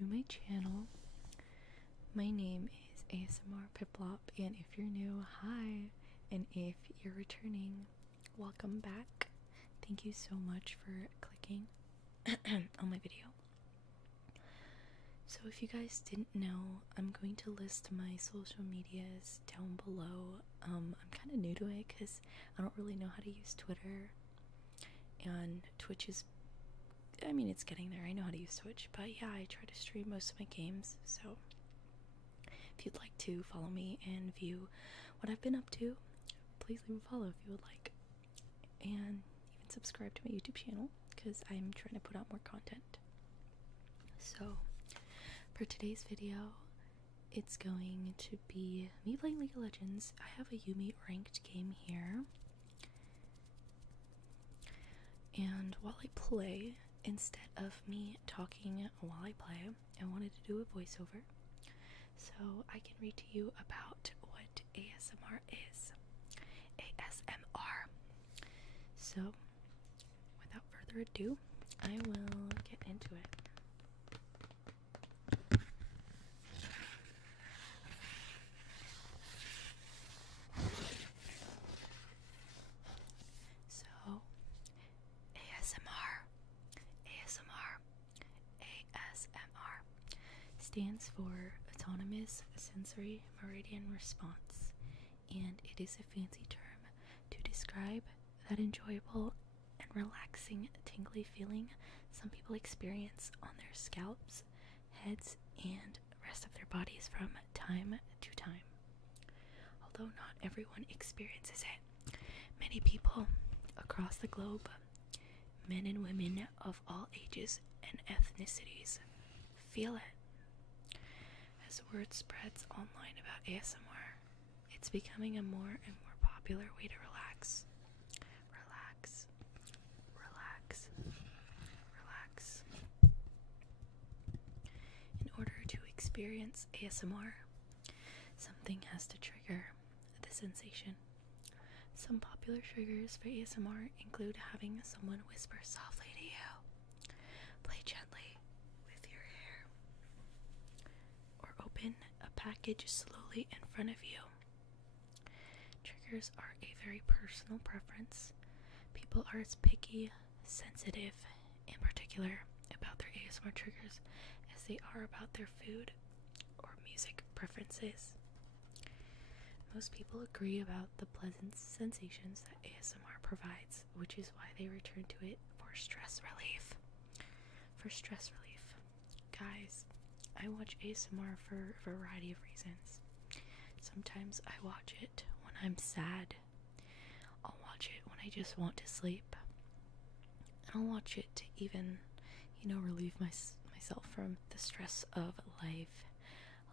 my channel. My name is ASMR Piplop, and if you're new, hi, and if you're returning, welcome back. Thank you so much for clicking on my video. So if you guys didn't know, I'm going to list my social medias down below. I'm kind of new to it because I don't really know how to use Twitter, and Twitch is, it's getting there. I know how to use Twitch, but yeah, I try to stream most of my games, so if you'd like to follow me and view what I've been up to, please leave a follow if you would like, and even subscribe to my YouTube channel because I'm trying to put out more content. So for today's video, it's going to be me playing League of Legends. I have a Yuumi ranked game here, and while I play, instead of me talking while I play, I wanted to do a voiceover so I can read to you about what ASMR is. ASMR. So, without further ado, I will get into it. So, ASMR stands for Autonomous Sensory Meridian Response, and it is a fancy term to describe that enjoyable and relaxing tingly feeling some people experience on their scalps, heads, and rest of their bodies from time to time. Although not everyone experiences it, many people across the globe, men and women of all ages and ethnicities, feel it. As word spreads online about ASMR, it's becoming a more and more popular way to relax. Relax. Relax. Relax. In order to experience ASMR, something has to trigger the sensation. Some popular triggers for ASMR include having someone whisper softly to you, play gently with your hair, or open a package slowly in front of you. Triggers are a very personal preference. People are as picky, sensitive, and particular about their ASMR triggers as they are about their food or music preferences. Most people agree about the pleasant sensations that ASMR provides, which is why they return to it for stress relief. Guys, I watch ASMR for a variety of reasons. Sometimes I watch it when I'm sad. I'll watch it when I just want to sleep. And I'll watch it to even, relieve myself from the stress of life,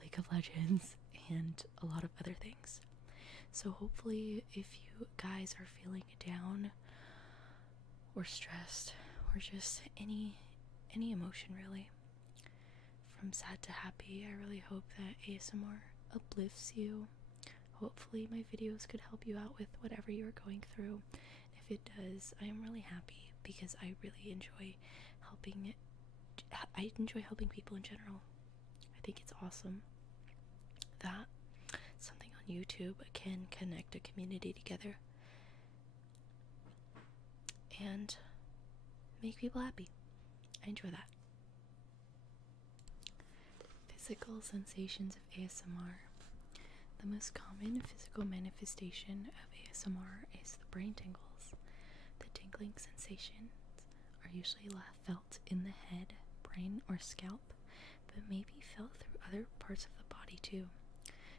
League of Legends, and a lot of other things. So hopefully, if you guys are feeling down or stressed or just any emotion really, from sad to happy, I really hope that ASMR uplifts you. Hopefully my videos could help you out with whatever you're going through. If it does, I am really happy because I really enjoy helping. I enjoy helping people in general. I think it's awesome that something on YouTube can connect a community together and make people happy. I enjoy that. Physical sensations of ASMR. The most common physical manifestation of ASMR is the brain tingles. The tingling sensations are usually felt in the head, brain, or scalp, but may be felt through other parts of the body too.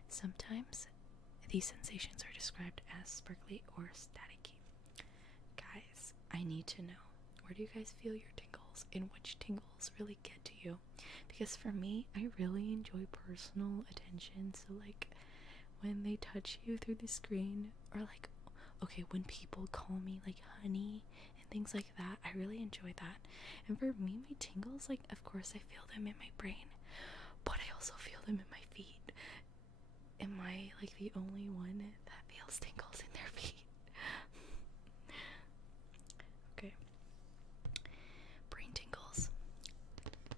Sometimes these sensations are described as sparkly or staticky. Guys, I need to know, where do you guys feel your tingles and which tingles really get to you? Because for me, I really enjoy personal attention, so like when they touch you through the screen, or like, okay, when people call me like honey and things like that, I really enjoy that. And for me, my tingles, like, of course I feel them in my brain, but I also feel them in my feet. Am I like the only one that feels tingles in their feet? Okay. Brain tingles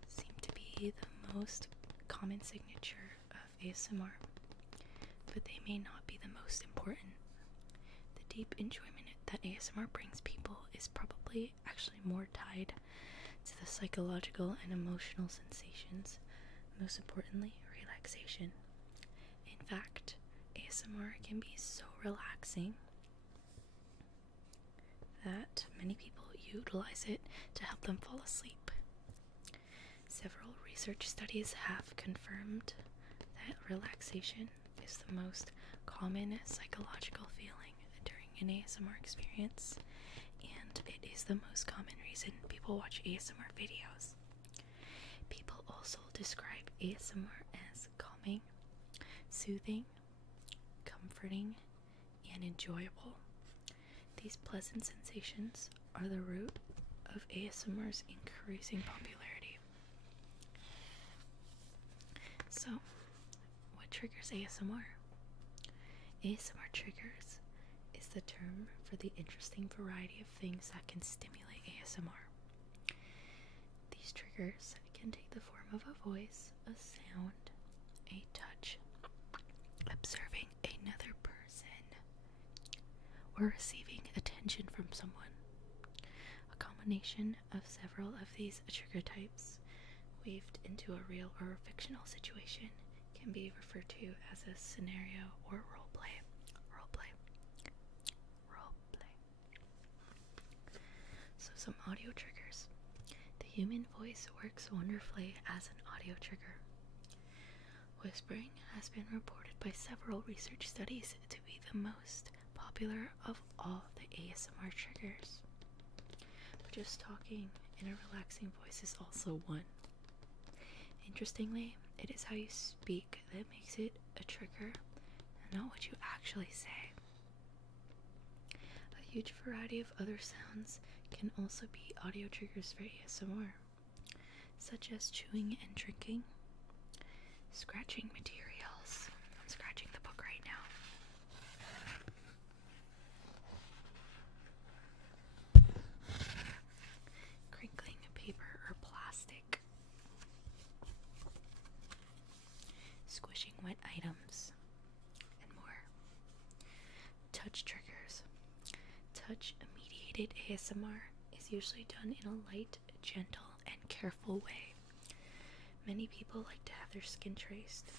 seem to be the most common signature of ASMR, but they may not be the most important. The deep enjoyment that ASMR brings people is probably actually more tied to the psychological and emotional sensations, most importantly, relaxation. In fact, ASMR can be so relaxing that many people utilize it to help them fall asleep. Several research studies have confirmed that relaxation is the most common psychological feeling during an ASMR experience, and it is the most common reason people watch ASMR videos. People also describe ASMR as calming, soothing, comforting, and enjoyable. These pleasant sensations are the root of ASMR's increasing popularity. So, what triggers ASMR? ASMR triggers is the term for the interesting variety of things that can stimulate ASMR. These triggers can take the form of a voice, a sound, a touch, observing another person, or receiving attention from someone. A combination of several of these trigger types weaved into a real or fictional situation can be referred to as a scenario or roleplay. So some audio triggers. The human voice works wonderfully as an audio trigger. Whispering has been reported by several research studies to be the most popular of all the ASMR triggers. But just talking in a relaxing voice is also one. Interestingly, it is how you speak that makes it a trigger, and not what you actually say. A huge variety of other sounds can also be audio triggers for ASMR, such as chewing and drinking, scratching materials. I'm scratching the book right now. Crinkling paper or plastic. Squishing wet items, and more. Touch triggers. Touch-mediated ASMR is usually done in a light, gentle, and careful way. Many people like to have their skin traced,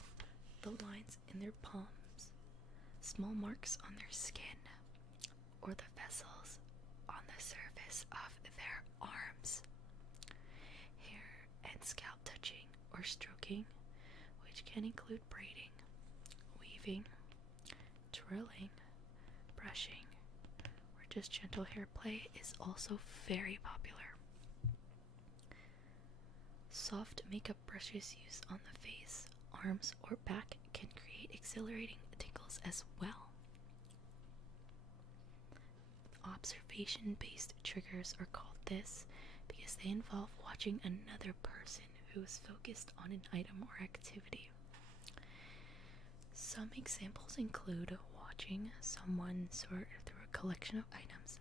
the lines in their palms, small marks on their skin, or the vessels on the surface of their arms. Hair and scalp touching or stroking, which can include braiding, weaving, twirling, brushing, or just gentle hair play, is also very popular. Soft makeup brushes used on the face, arms, or back can create exhilarating tingles as well. Observation-based triggers are called this because they involve watching another person who is focused on an item or activity. Some examples include watching someone sort through a collection of items,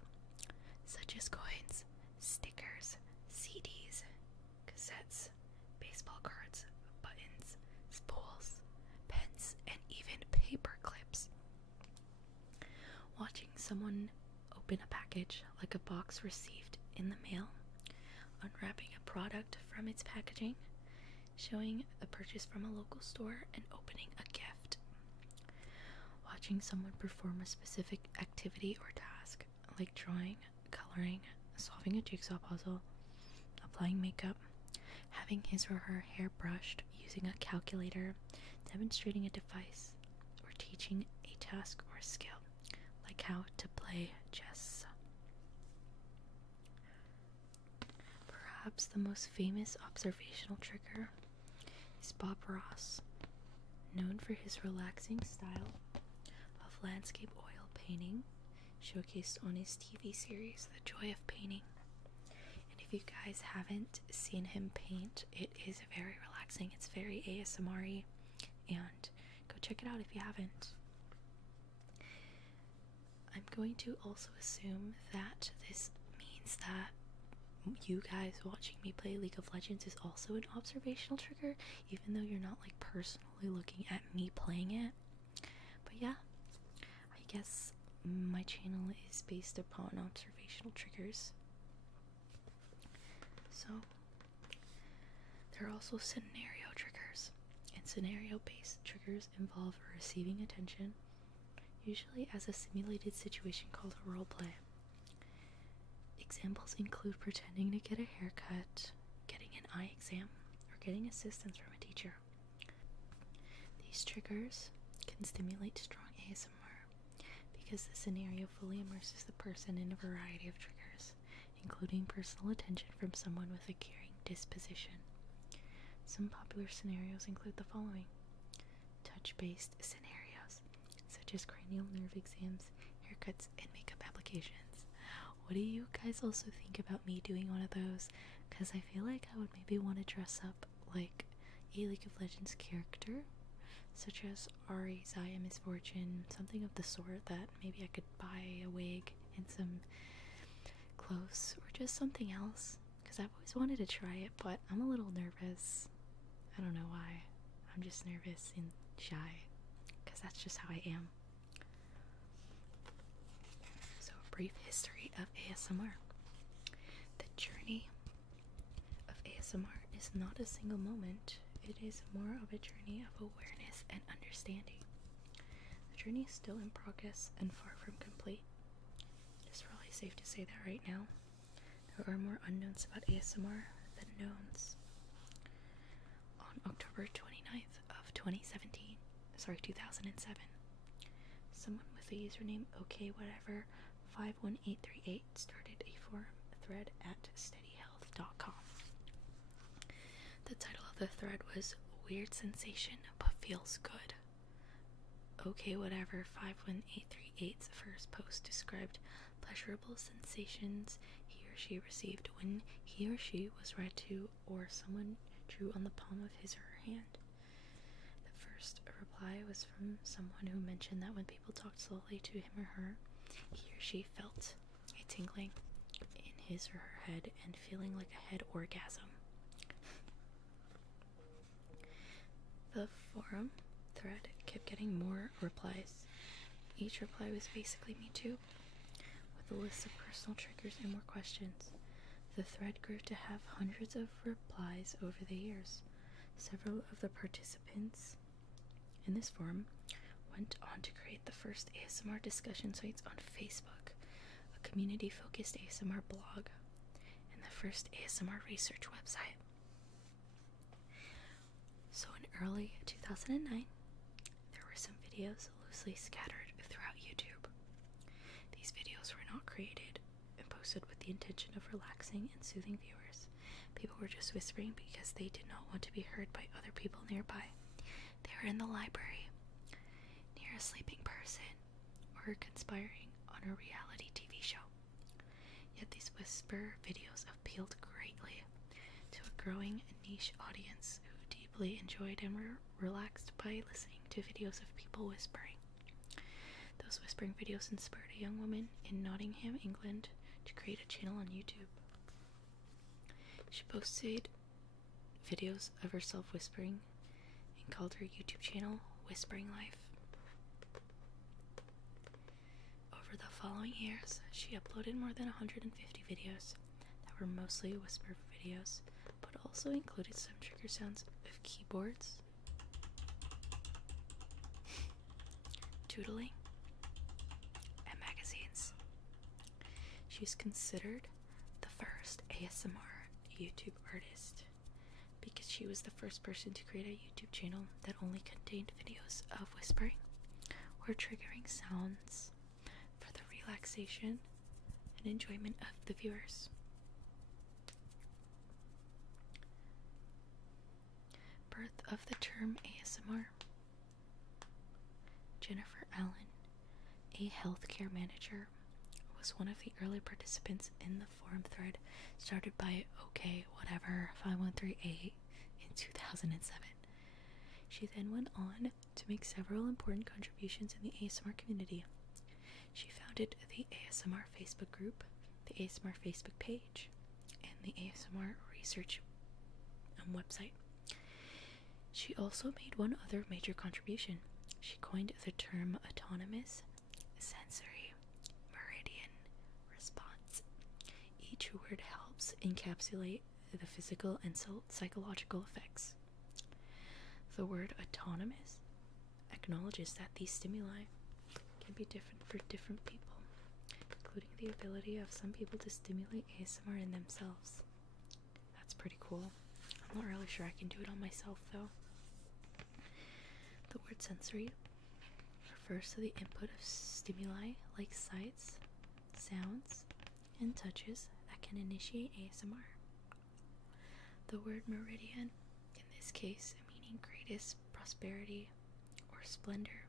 such as coins, stickers, CDs, cassettes, baseball cards, buttons, spools, pens, and even paper clips. Watching someone open a package, like a box received in the mail, unwrapping a product from its packaging, showing a purchase from a local store, and opening a gift. Watching someone perform a specific activity or task, like drawing, coloring, solving a jigsaw puzzle, applying makeup, having his or her hair brushed, using a calculator, demonstrating a device, or teaching a task or skill, like how to play chess. Perhaps the most famous observational trigger is Bob Ross, known for his relaxing style of landscape oil painting, showcased on his TV series, The Joy of Painting. And if you guys haven't seen him paint, it is very relaxing. It's very ASMR-y, and go check it out if you haven't. I'm going to also assume that this means that you guys watching me play League of Legends is also an observational trigger, even though you're not like personally looking at me playing it. But yeah, I guess my channel is based upon observational triggers. So there are also scenario triggers, and scenario based triggers involve receiving attention, usually as a simulated situation called a role play. Examples include pretending to get a haircut, getting an eye exam, or getting assistance from a teacher. These triggers can stimulate strong ASMR because the scenario fully immerses the person in a variety of triggers, including personal attention from someone with a caring disposition. Some popular scenarios include the following: touch-based scenarios, such as cranial nerve exams, haircuts, and makeup applications. What do you guys also think about me doing one of those? Because I feel like I would maybe want to dress up like a League of Legends character, such as Ari, Zaya, Miss Fortune, something of the sort, that maybe I could buy a wig and some clothes, or just something else. Because I've always wanted to try it, but I'm a little nervous. I don't know why. I'm just nervous and shy, because that's just how I am. So, a brief history of ASMR. The journey of ASMR is not a single moment. It is more of a journey of awareness and understanding. The journey is still in progress and far from complete. It's probably safe to say that right now. There are more unknowns about ASMR than knowns. On October 29th of 2007, someone with the username OKWhatever51838 started a forum thread at steadyhealth.com. The title of the thread was "Weird Sensation But Feels Good." OKWhatever51838's first post described pleasurable sensations he or she received when he or she was read to or someone drew on the palm of his or her hand. The first reply was from someone who mentioned that when people talked slowly to him or her, he or she felt a tingling in his or her head and feeling like a head orgasm. The forum thread kept getting more replies. Each reply was basically me too, with a list of personal triggers and more questions. The thread grew to have hundreds of replies over the years. Several of the participants in this forum went on to create the first ASMR discussion sites on Facebook, a community-focused ASMR blog, and the first ASMR research website. So in early 2009, there were some videos loosely scattered throughout YouTube. These videos were not created and posted with the intention of relaxing and soothing viewers. People were just whispering because they did not want to be heard by other people nearby. They were in the library, near a sleeping person, or conspiring on a reality TV show. Yet these whisper videos appealed greatly to a growing niche audience who deeply enjoyed and were relaxed by listening to videos of people whispering. Those whispering videos inspired a young woman in Nottingham, England, to create a channel on YouTube. She posted videos of herself whispering and called her YouTube channel Whispering Life. Over the following years, she uploaded more than 150 videos that were mostly whisper videos, but also included some trigger sounds of keyboards, doodling, and magazines. She's considered the first ASMR YouTube artist because she was the first person to create a YouTube channel that only contained videos of whispering or triggering sounds for the relaxation and enjoyment of the viewers. Birth of the term ASMR. Jennifer Allen, a healthcare manager, was one of the early participants in the forum thread started by OKWhatever5138 in 2007. She then went on to make several important contributions in the ASMR community. She founded the ASMR Facebook group, the ASMR Facebook page, and the ASMR research website. She also made one other major contribution. She coined the term autonomous sensory meridian response. Each word helps encapsulate the physical and psychological effects. The word autonomous acknowledges that these stimuli can be different for different people, including the ability of some people to stimulate ASMR in themselves. That's pretty cool. I'm not really sure I can do it on myself though. The word sensory refers to the input of stimuli like sights, sounds, and touches that can initiate ASMR. The word meridian, in this case meaning greatest prosperity or splendor,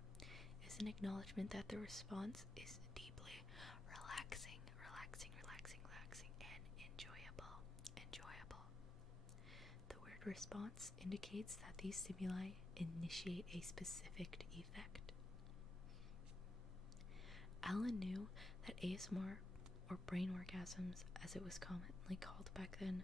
is an acknowledgement that the response is deeply relaxing, and enjoyable. The word response indicates that these stimuli initiate a specific effect. Alan knew that ASMR, or brain orgasms as it was commonly called back then,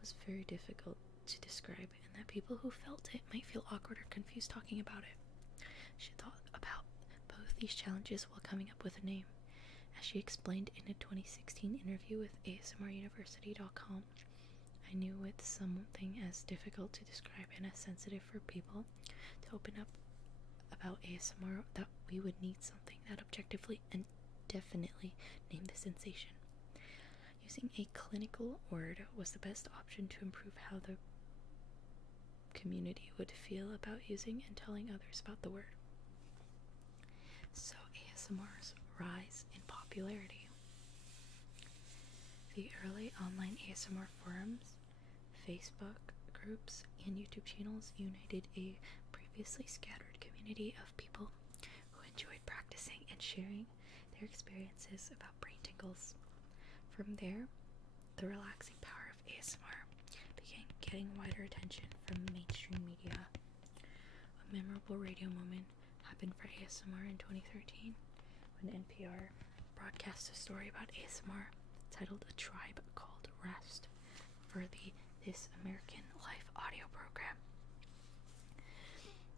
was very difficult to describe, and that people who felt it might feel awkward or confused talking about it. She thought about both these challenges while coming up with a name. As she explained in a 2016 interview with ASMRuniversity.com, I knew with something as difficult to describe and as sensitive for people to open up about ASMR that we would need something that objectively and definitely named the sensation. Using a clinical word was the best option to improve how the community would feel about using and telling others about the word. So ASMR's rise in popularity. The early online ASMR forums, Facebook groups, and YouTube channels united a previously scattered community of people who enjoyed practicing and sharing their experiences about brain tingles. From there, the relaxing power of ASMR began getting wider attention from mainstream media. A memorable radio moment happened for ASMR in 2013 when NPR broadcast a story about ASMR titled A Tribe Called Rest for the This American Life audio program.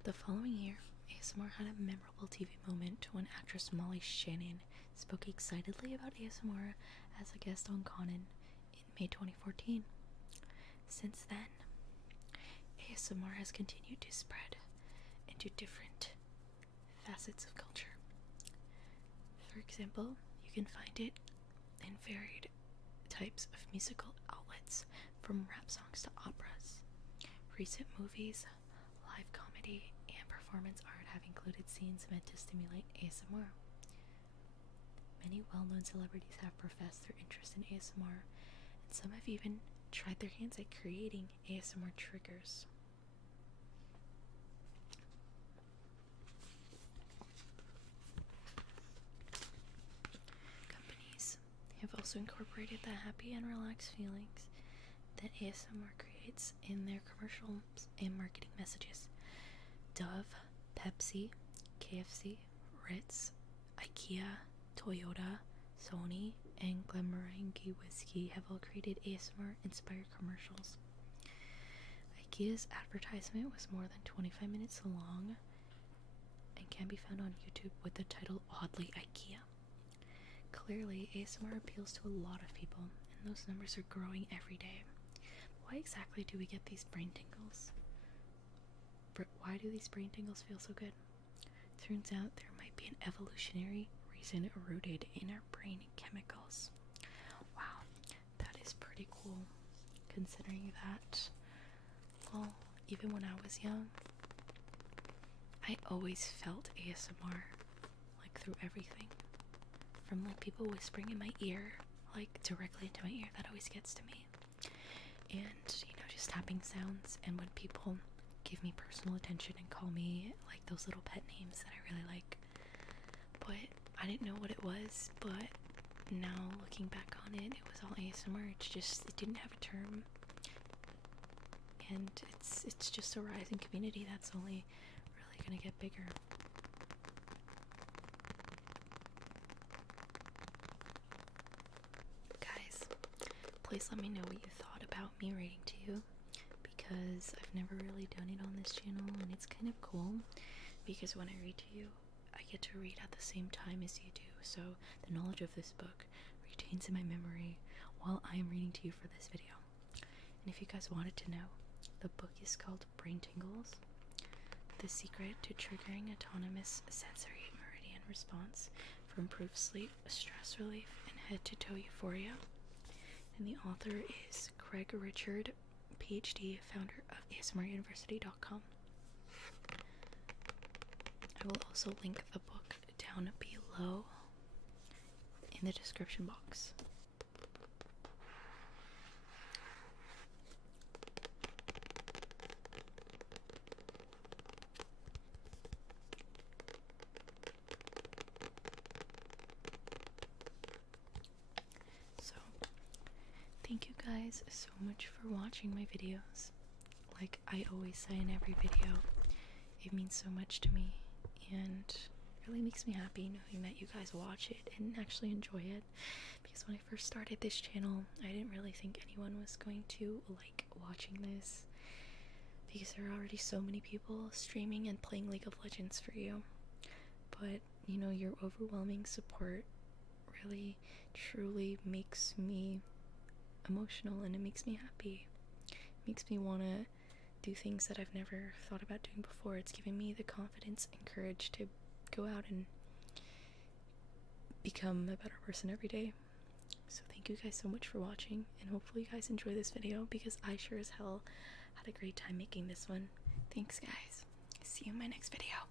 The following year, ASMR had a memorable TV moment when actress Molly Shannon spoke excitedly about ASMR as a guest on Conan in May 2014. Since then, ASMR has continued to spread into different facets of culture. For example, you can find it in varied types of musical outlets, from rap songs to operas. Recent movies, live comedy, and performance art have included scenes meant to stimulate ASMR. Many well-known celebrities have professed their interest in ASMR, and some have even tried their hands at creating ASMR triggers. Companies have also incorporated the happy and relaxed feelings that ASMR creates in their commercials and marketing messages. Dove, Pepsi, KFC, Ritz, IKEA, Toyota, Sony, and Glenmorangie Whiskey have all created ASMR-inspired commercials. IKEA's advertisement was more than 25 minutes long and can be found on YouTube with the title Oddly IKEA. Clearly, ASMR appeals to a lot of people, and those numbers are growing every day. But why exactly do we get these brain tingles? Why do these brain tingles feel so good? Turns out there might be an evolutionary reason rooted in our brain chemicals. Wow, that is pretty cool, considering that, well, even when I was young, I always felt ASMR, like, through everything. From, like, people whispering in my ear, like, directly into my ear, that always gets to me. And, you know, just tapping sounds, and when people give me personal attention and call me, like, those little pet names that I really like. But I didn't know what it was, but now looking back on it, it was all ASMR. It's just, it didn't have a term, and it's just a rising community that's only really gonna get bigger. Guys, please let me know what you thought about me reading to you, because I've never really done it on this channel, and it's kind of cool because when I read to you, I get to read at the same time as you do, so the knowledge of this book retains in my memory while I am reading to you for this video. And if you guys wanted to know, the book is called Brain Tingles: The Secret to Triggering Autonomous Sensory Meridian Response for Improved Sleep, Stress Relief, and Head-to-Toe Euphoria. And the author is Craig Richard, PhD, founder of ASMRUniversity.com. I will also link the book down below in the description box. So, thank you guys so much for watching my videos. Like I always say in every video, it means so much to me, and really makes me happy knowing that you guys watch it and actually enjoy it, because when I first started this channel, I didn't really think anyone was going to like watching this, because there are already so many people streaming and playing League of Legends for you. But you know, your overwhelming support really truly makes me emotional, and it makes me happy. It makes me want to do things that I've never thought about doing before. It's giving me the confidence and courage to go out and become a better person every day. So thank you guys so much for watching, and hopefully you guys enjoy this video, because I sure as hell had a great time making this one. Thanks guys. See you in my next video.